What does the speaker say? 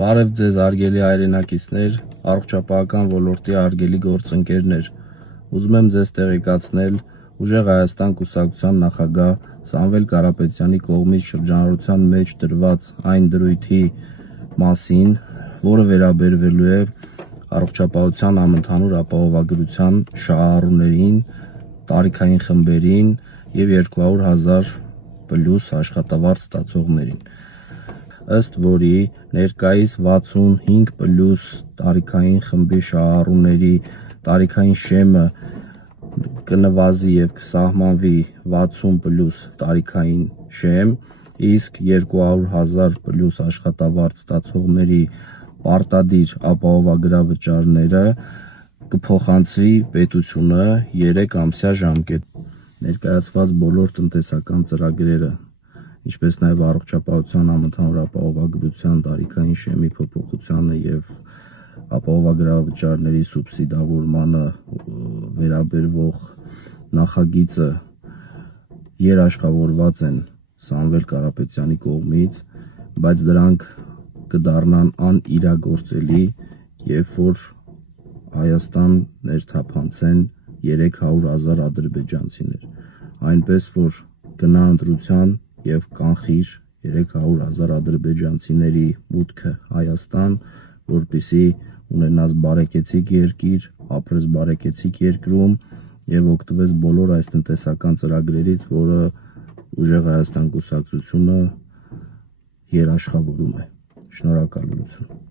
Բարև ձեզ արգելի հայրենակիցներ, առողջապահական ոլորտի արգելի գործընկերներ, ուզում եմ ձեզ տեղեկացնել Ուժեղ Հայաստան կուսակցության նախագահ Սամվել Կարապետյանի կողմից շրջանառության մեջ դրված այն դրույթի մասին, որը վերաբերվելու է առողջապահության համընդհանուր ապահովագրության շահառուներին, տարիքային խմբերին և 200,000 պլյուս աշխատավարձ ստացողներին, ըստ որի ներկայիս 65 պլյուս տարիքային խմբի շահառուների տարիքային շեմը կնվազի և կսահմանվի 60 պլյուս տարիքային շեմ, իսկ 200,000 պլյուս աշխատավարձ ստացողների պարտադիր ապահովագրավճարները կփոխանցվի պետությունը 3 ամսյա ժամկետով։ Ներկայացված բոլոր տնտեսական ծրագրերը, ինչպես նաև առողջապահության համընդհանուր ապահովագրության տարիքային շեմի փոփոխությանը և ապահովագրավճարների սուբսիդավորմանը վերաբերող նախագիծը երաշխավորված են Սամվել Կարապետյանի կողմից, բայց դրանք կդառնան անիրագործելի, երբ որ Հայաստան ներթափանցեն 300,000 ադրբեջանցիներ, այնպես որ գնա ընտրության և կանխիր 300,000 ադրբեջանցիների մուտքը Հայաստան, որպեսզի ունենաս բարեկեցիկ երկիր, ապրես բարեկեցիկ երկրում և օգտվես բոլոր այս տնտեսական ծրագրերից, որը Ուժեղ Հայաստան կուսակցությունը երաշխավորում է։ Շնորհակալություն։